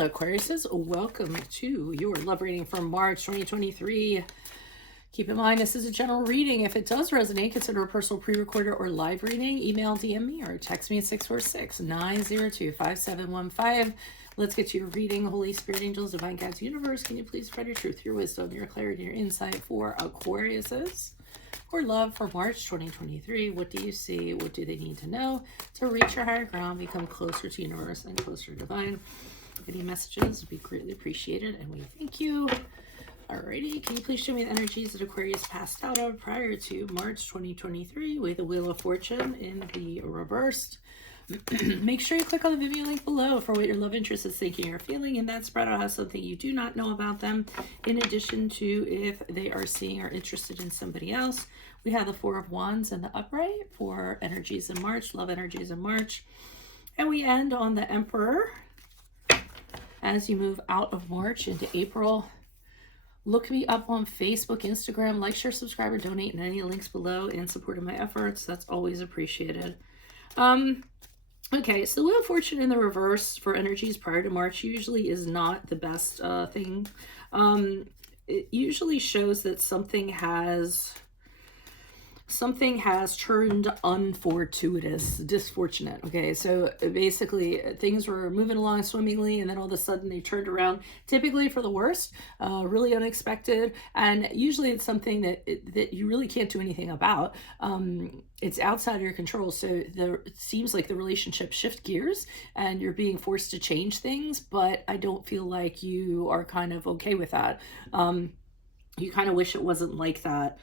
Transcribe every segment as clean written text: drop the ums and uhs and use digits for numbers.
Hello, Aquariuses. Welcome to your love reading for March 2023. Keep in mind, this is a general reading. If it does resonate, consider a personal pre-recorded or live reading. Email, DM me, or text me at 646-902-5715. Let's get to your reading. Holy Spirit, angels, divine guides, universe, can you please spread your truth, your wisdom, your clarity, your insight for Aquariuses? For love for March 2023, what do you see? What do they need to know to reach your higher ground, become closer to universe and closer to divine? Any messages would be greatly appreciated, and we thank you. Alrighty, can you please show me the energies that Aquarius passed out of prior to March 2023 with the Wheel of Fortune in the reversed? Make sure you click on the Venmo link below for what your love interest is thinking or feeling, and that spread out has something you do not know about them, in addition to if they are seeing or interested in somebody else. We have the Four of Wands in the upright for energies in March, love energies in March. And we end on the Emperor. As you move out of March into April, look me up on Facebook, Instagram, like, share, subscribe, or donate in any links below in support of my efforts. That's always appreciated. Okay, so the Wheel of Fortune in the reverse for energies prior to March usually is not the best thing. It usually shows that something has turned unfortuitous, disfortunate. Okay, so basically things were moving along swimmingly, and then all of a sudden they turned around, typically for the worst, really unexpected, and usually it's something that you really can't do anything about. It's outside of your control, so it seems like the relationship shift gears and you're being forced to change things, but I don't feel like you are kind of okay with that. You kind of wish it wasn't like that.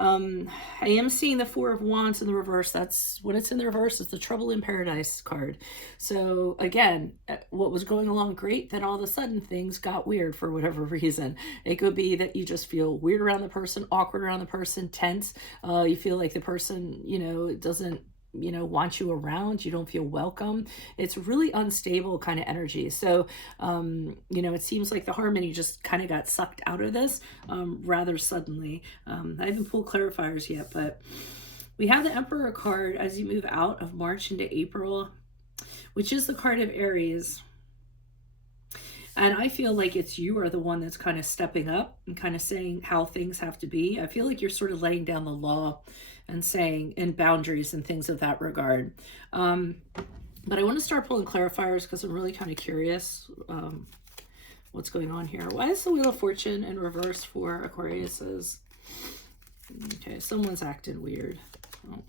I am seeing the Four of Wands in the reverse. That's when it's in the reverse, it's the Trouble in Paradise card. So again, what was going along great, then all of a sudden things got weird for whatever reason. It could be that you just feel weird around the person, awkward around the person, tense. You feel like the person, doesn't want you around, you don't feel welcome. It's really unstable kind of energy. So it seems like the harmony just kind of got sucked out of this rather suddenly. I haven't pulled clarifiers yet, but we have the Emperor card as you move out of March into April, which is the card of Aries. And I feel like you are the one that's kind of stepping up and kind of saying how things have to be. I feel like you're sort of laying down the law and saying, and boundaries and things of that regard. But I want to start pulling clarifiers because I'm really kind of curious what's going on here. Why is the Wheel of Fortune in reverse for Aquariuses? Okay, someone's acting weird. Oh.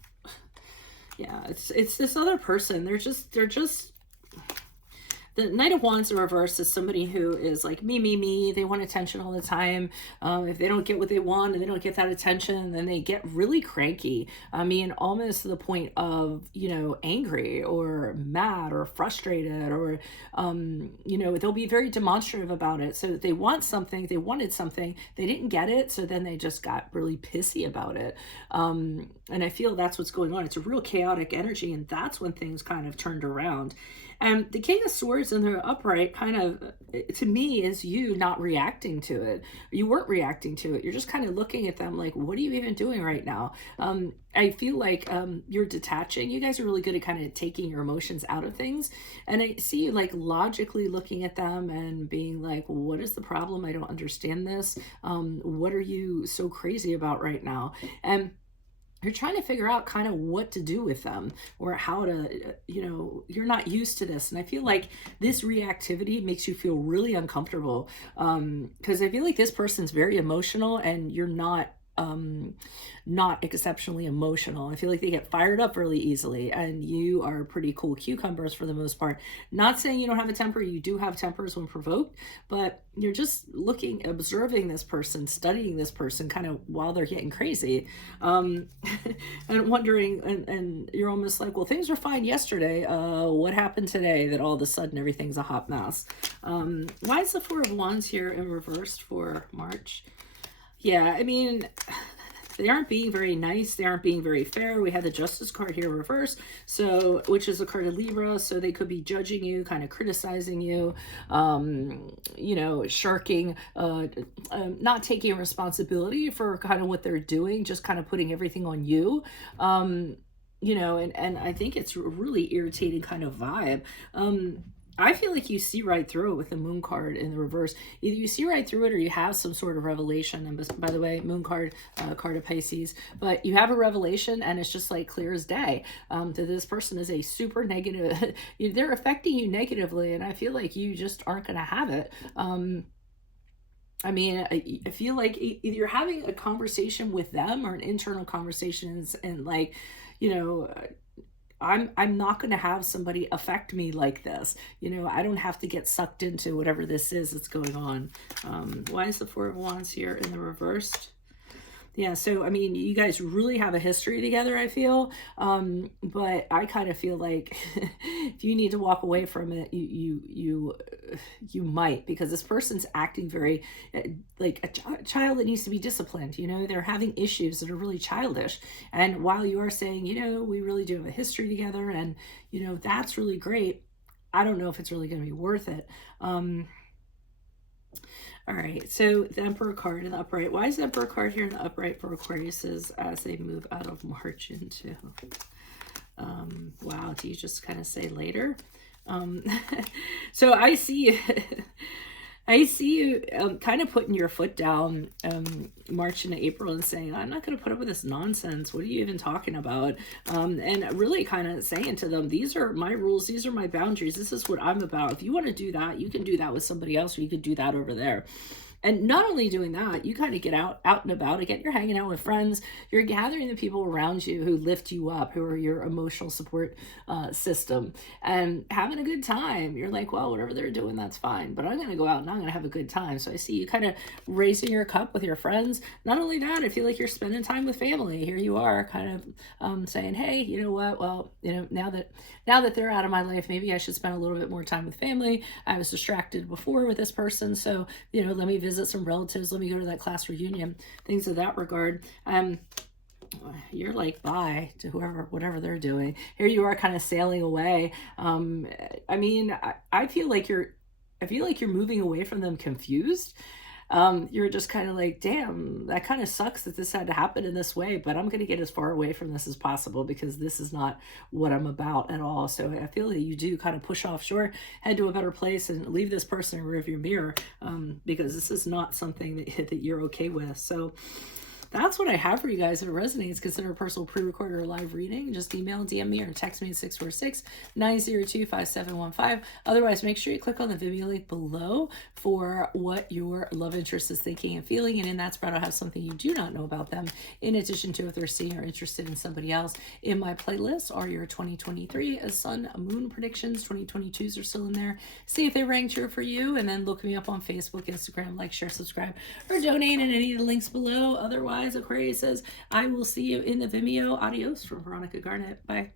Yeah, it's this other person. They're just the Knight of Wands in reverse is somebody who is like me. They want attention all the time. If they don't get what they want and they don't get that attention, then they get really cranky. I mean, almost to the point of, angry or mad or frustrated, or, they'll be very demonstrative about it. So they want something, they wanted something, they didn't get it. So then they just got really pissy about it. And I feel that's what's going on. It's a real chaotic energy. And that's when things kind of turned around. And the King of Swords in the upright kind of, to me, is you not reacting to it. You weren't reacting to it. You're just kind of looking at them like, what are you even doing right now? I feel like you're detaching. You guys are really good at kind of taking your emotions out of things. And I see you like logically looking at them and being like, what is the problem? I don't understand this. What are you so crazy about right now? And you're trying to figure out kind of what to do with them, or how to, you're not used to this. And I feel like this reactivity makes you feel really uncomfortable, because I feel like this person's very emotional and you're not exceptionally emotional. I feel like they get fired up really easily, and you are pretty cool cucumbers for the most part. Not saying you don't have a temper, you do have tempers when provoked, but you're just observing this person, studying this person kind of while they're getting crazy, and wondering, and you're almost like, well, things were fine yesterday. What happened today that all of a sudden everything's a hot mess? Why is the Four of Wands here in reverse for March? Yeah, I mean, they aren't being very nice. They aren't being very fair. We had the Justice card here reverse, so, which is a card of Libra. So they could be judging you, kind of criticizing you, shirking, not taking responsibility for kind of what they're doing, just kind of putting everything on you. And I think it's a really irritating kind of vibe. I feel like you see right through it with the moon card in the reverse. Either you see right through it or you have some sort of revelation. And by the way, moon card, card of Pisces, but you have a revelation and it's just like clear as day that this person is a super negative. They're affecting you negatively, and I feel like you just aren't going to have it. I mean, I feel like either you're having a conversation with them or an internal conversations, and like, you know, I'm not going to have somebody affect me like this. You know, I don't have to get sucked into whatever this is that's going on. Why is the Four of Wands here in the reversed? Yeah, so I mean, you guys really have a history together, I feel. But I kind of feel like if you need to walk away from it, you might, because this person's acting very like a child that needs to be disciplined. You know, they're having issues that are really childish. And while you are saying, you know, we really do have a history together, and you know, that's really great, I don't know if it's really going to be worth it. All right, so the Emperor card in the upright. Why is the Emperor card here in the upright for Aquariuses as they move out of March into... wow, do you just kind of say later? So I see... I see you kind of putting your foot down March into April and saying, I'm not going to put up with this nonsense. What are you even talking about? And really kind of saying to them, these are my rules. These are my boundaries. This is what I'm about. If you want to do that, you can do that with somebody else, or you could do that over there. And not only doing that, you kind of get out and about again. You're hanging out with friends. You're gathering the people around you who lift you up, who are your emotional support system, and having a good time. You're like, well, whatever they're doing, that's fine. But I'm going to go out and I'm going to have a good time. So I see you kind of raising your cup with your friends. Not only that, I feel like you're spending time with family. Here you are kind of saying, hey, you know what? Well, you know, now that they're out of my life, maybe I should spend a little bit more time with family. I was distracted before with this person. So, you know, let me visit some relatives, let me go to that class reunion, things of that regard. You're like, bye to whatever they're doing. Here you are kind of sailing away. I mean, I feel like you're moving away from them confused. You're just kind of like, damn, that kind of sucks that this had to happen in this way, but I'm going to get as far away from this as possible because this is not what I'm about at all. So I feel that you do kind of push offshore, head to a better place, and leave this person in the rearview mirror because this is not something that you're okay with. So that's what I have for you guys. If it resonates, consider a personal pre-recorded or live reading. Just email, DM me, or text me at 646-902-5715. Otherwise, make sure you click on the Vimeo link below for what your love interest is thinking and feeling. And in that spread, I'll have something you do not know about them, in addition to if they're seeing or interested in somebody else. In my playlist are your 2023 Sun Moon predictions. 2022s are still in there. See if they rang true for you, and then look me up on Facebook, Instagram, like, share, subscribe, or donate in any of the links below. Otherwise, Aquarius says, I will see you in the Vimeo. Adios from Veronica Garnet. Bye.